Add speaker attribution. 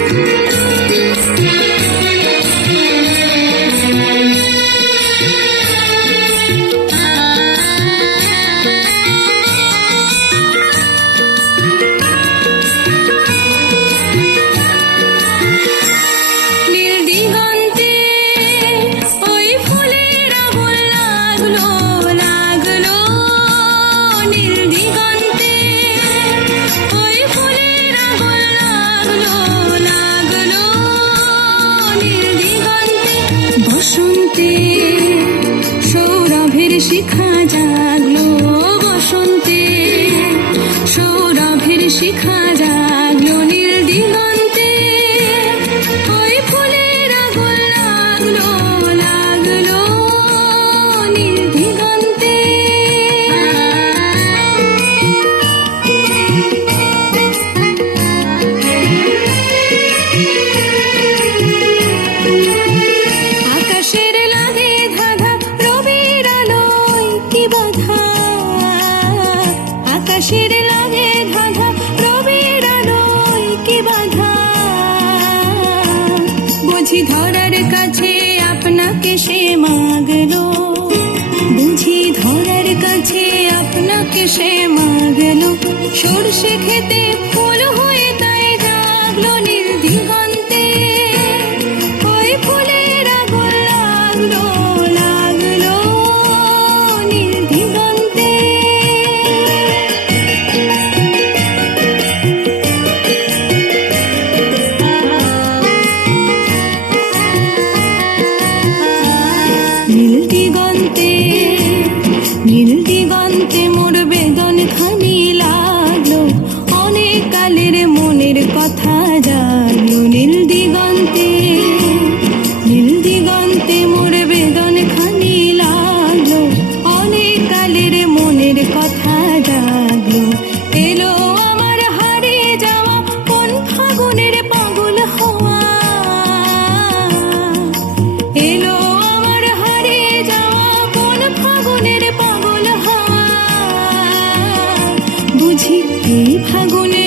Speaker 1: নীল বসন্তে সৌরভের শিখা জাগলো বসন্তে। সৌরভের শিখা জাগলো আকাশের লাগে ধাঁধা রবির কি বাধা? বুঝি ধরার কাছে আপনাকে সে মাগলো। বুঝি ধরার কাছে আপনাকে সে মাগলো। সর্ষে খেতে কালের মনের কথা জাগলো নীল দিগন্তে। নীল দিগন্তে মোর বেদন খানি লাগল। অনেক কালের মনের কথা জাগলো এলো আমার হারিয়ে যাওয়া কোন ফাগুনের পাগল হওয়া। এলো আমার হারিয়ে যাওয়া কোন ফাগুনের পাগল হওয়া। বুঝি এই ফাগুনে